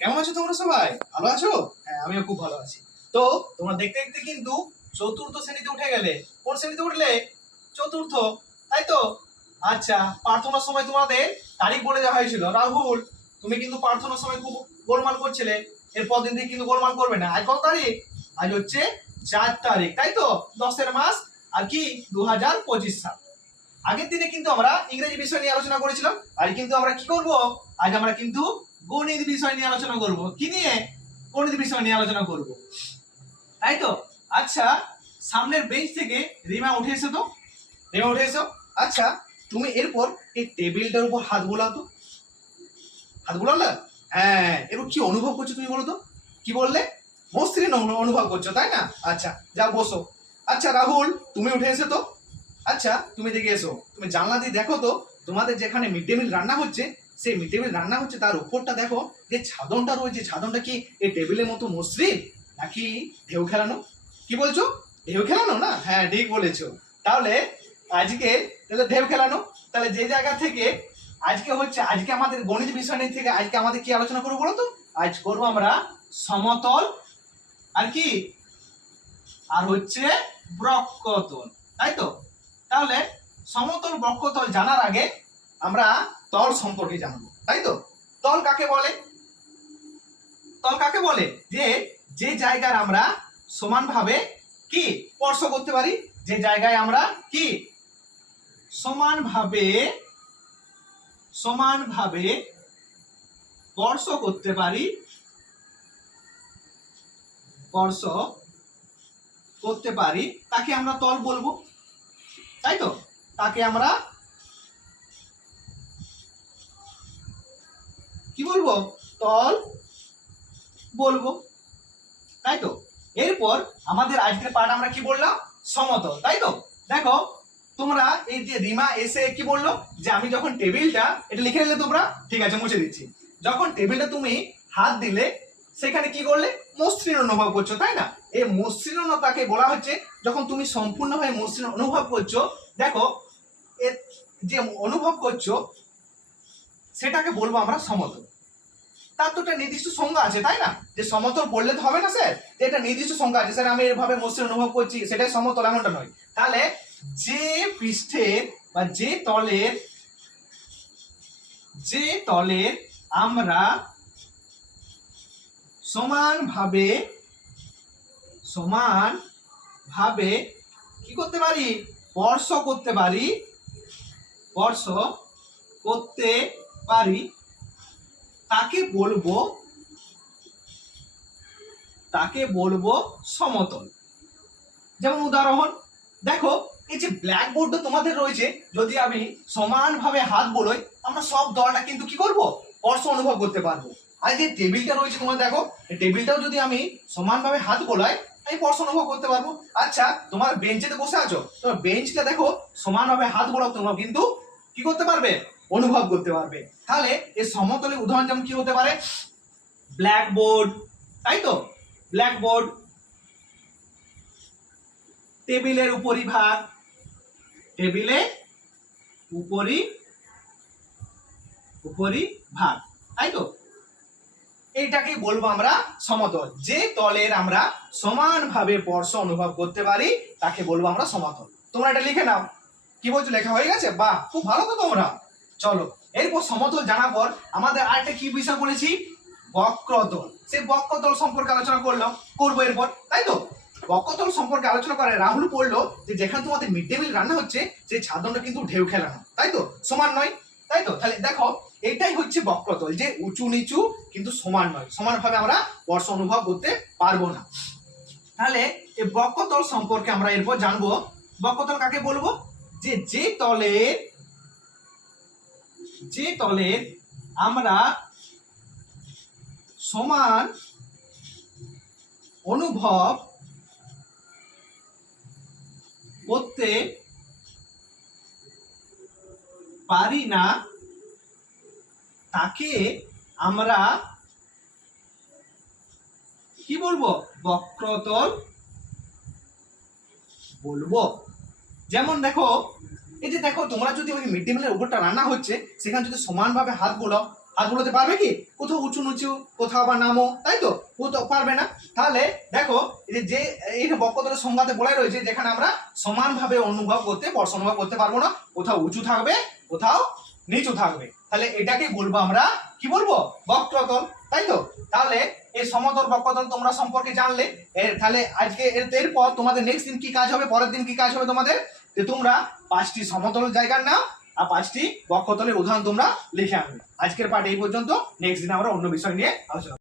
কেমন আছো তোমরা সবাই? ভালো আছো? হ্যাঁ আমিও খুব ভালো আছি। তো, তোমরা দেখতে দেখতে কিন্তু চতুর্থ শ্রেণীতে উঠে গেলে। কোন শ্রেণীতে উঠলে? চতুর্থ। তাই তো? আচ্ছা প্রার্থনার সময় তোমাদের তারিখ বলে দেওয়া হয়েছিল। রাহুল, তুমি কিন্তু প্রার্থনার সময় খুব গোলমাল করছিলে। এরপর দিন থেকে কিন্তু গোলমাল করবে না। আজ কত তারিখ? আজ হচ্ছে চার তারিখ। তাই তো? দশের মাস। আর কি? দু হাজার পঁচিশ সাল। আগের দিনে কিন্তু আমরা ইংরেজি বিষয় নিয়ে আলোচনা করেছিলাম। আর কিন্তু আমরা কি করব? আজ আমরা কিন্তু গণিত বিষয় নিয়ে আলোচনা করব। কি নিয়ে? গণিত বিষয় নিয়ে আলোচনা করব। তাই তো? আচ্ছা সামনের বেঞ্চ থেকে রিমা উঠে এসো তো। রিমা উঠে এসো। আচ্ছা তুমি এরপর এই টেবিলটার উপর হাত বোলাও তো। হাত বোলালে হ্যাঁ এরপর কি অনুভব করছ তুমি বলো তো? কি বললে? মসৃণ অনুভব করছ, তাই না? আচ্ছা যা বসো। আচ্ছা রাহুল, তুমি উঠে এসো তো। আচ্ছা তুমি দেখে এসো। তুমি জানলা দিয়ে দেখো তো, তোমাদের যেখানে মিড ডে মিল রান্না হচ্ছে সেই মিড ডে মিল রান্না হচ্ছে, তার উপরটা দেখো, যে ছাদনটা রয়েছে, ছাদনটা কি এই টেবিলের মতো মসৃণ নাকি ঢেউ খেলানো? কি বলছো? ঢেউ খেলানো না? হ্যাঁ ঠিক বলেছ। তাহলে আজকে, তাহলে ঢেউ খেলানো। তাহলে যে জায়গা থেকে আজকে হচ্ছে, আজকে আমাদের গণিত বিষয় নিয়ে থেকে আজকে আমাদের কি আলোচনা করব বলো তো? আজ করব আমরা সমতল আর কি? আর হচ্ছে বক্রতল, তাই তো? তাহলে সমতল বক্রতল জানার আগে আমরা তল সম্পর্কে জানব, তাই তো? তল কাকে বলে? তল কাকে বলে? যে যে জায়গার আমরা সমানভাবে কি স্পর্শ করতে পারি? যে জায়গায় আমরা কি সমানভাবে সমানভাবে স্পর্শ করতে পারি? স্পর্শ করতে পারি, তাকে আমরা তল বলব, তাই তো? তাকে আমরা কি বলব? তল বলব। তাই তো? এরপর আমাদের আজকের পাঠ আমরা কি বললাম? সমতল, তাই তো? দেখো, তোমরা এই যে রিমা এসে কি বলল? যে আমি যখন টেবিলটা, এটা লিখে নিলে তোমরা? ঠিক আছে, মুছে দিচ্ছি। যখন টেবিলটা তুমি হাত দিলে, সেখানে কি করলে? মসৃণ অনুভব করছ, তাই না? এই মসৃণতাকে বলা হচ্ছে, যখন তুমি সম্পূর্ণভাবে মসৃণ অনুভব করছ, দেখো যে অনুভব করছ সেটাকে বলব আমরা সমতল। তার তো একটা নির্দিষ্ট সংজ্ঞা আছে, তাই না? যে সমতল বললে তো হবে না স্যার? যে এটা নির্দিষ্ট সংজ্ঞা আছে, স্যার, আমি এভাবে মসৃণ অনুভব করছি, সেটাই সমতল এমনটা নয়। তাহলে যে পৃষ্ঠের বা যে তলের যে তলের আমরা সমানভাবে সমান ভাবে কি করতে পারি? স্পর্শ করতে পারি? স্পর্শ করতে পারি, তাকে বলব তাকে বলব সমতল। যেমন উদাহরণ, দেখো, এই যে ব্ল্যাক বোর্ডটা তোমাদের রয়েছে, যদি আমি সমানভাবে হাত বলোই, আমরা সব দলটা কিন্তু কি করব? স্পর্শ অনুভব করতে পারব। আর যে টেবিলটা রয়েছে তোমার দেখো টেবিলটাও যদি আমি সমানভাবে হাত বোলাই, আমি স্পর্শ অনুভব করতে পারব। আচ্ছা তোমার বেঞ্চেতে বসে আছো? তোমার বেঞ্চটা দেখো, সমানভাবে হাত বোলাও, তোমরা কিন্তু কি করতে পারবে? অনুভব করতে পারবে। তাহলে এই সমতলের উদাহরণ যেমন কি হতে পারে? ব্ল্যাকবোর্ড তাই তো? ব্ল্যাক বোর্ড টেবিলের উপরিভাগ, টেবিলে উপরি উপরি ভাগ তাই তো? এইটাকে বলব আমরা সমতল। যে তলের আমরা সমানভাবে স্পর্শ অনুভব করতে পারি, তাকে বলব আমরা সমতল। তোমরা এটা লিখে নাও। কি বলছো? লেখা হয়ে গেছে? বাহ, খুব ভালো তো তোমরা। চলো, এরপর সমতল জানার পর আমাদের আরেকটা কি বিষয় বলেছি? বক্রতল। সেই বক্রতল সম্পর্কে আলোচনা করলাম করব এরপর, তাই তো? বক্রতল সম্পর্কে আলোচনা করে রাহুল বলল যে, যেখানে তোমাদের মিড ডে মিল রান্না হচ্ছে সেই ছাদনটা কিন্তু ঢেউ খেলানো, তাই তো? সমান নয়, তাই তো? তাহলে দেখো, এটাই হচ্ছে বক্রতল, যে উঁচু নিচু কিন্তু সমান নয়, সমানভাবে আমরা স্পর্শ অনুভব করতে পারব না। তাহলে এই বক্রতল সম্পর্কে আমরা এরপর জানব, বক্রতল কাকে বলব? যে যে তলে যে তলে আমরা সমান অনুভব করতে পারি না, তাকে আমরা কি বলব? বক্রতল বলব। যেমন দেখো এই যে দেখো, তোমরা যদি ওই মিড ডে মিলের উপরটা রান্না হচ্ছে, সেখানে যদি সমানভাবে হাত বোলাও হাত বুলোতে পারবে কি? কোথাও উঁচু নিচু কোথাও আবার নামো, তাই তো? কোথাও পারবে না। তাহলে দেখো যে- যে, এই বক্ষতলের সংজ্ঞাতে বলাই রয়েছে, যেখানে আমরা সমানভাবে অনুভব করতে স্পর্শ অনুভব করতে পারব না। কোথাও উঁচু থাকবে, কোথাও নিচু থাকবে। তাহলে এটাকে বলব আমরা, কি বলব? বক্রতল, তাই তো? তাহলে এই সমতল বক্ষতল তোমরা সম্পর্কে জানলে, এর, তাহলে আজকে এরপর তোমাদের নেক্সট দিন কি কাজ হবে, পরের দিন কি কাজ হবে তোমাদের? যে তোমরা পাঁচটি সমতল জায়গার নাম আর পাঁচটি বক্ষতলের উদাহরণ তোমরা লিখে আনবে আজকের পাঠ এই পর্যন্ত নেক্সট দিন আমরা অন্য বিষয় নিয়ে আলোচনা।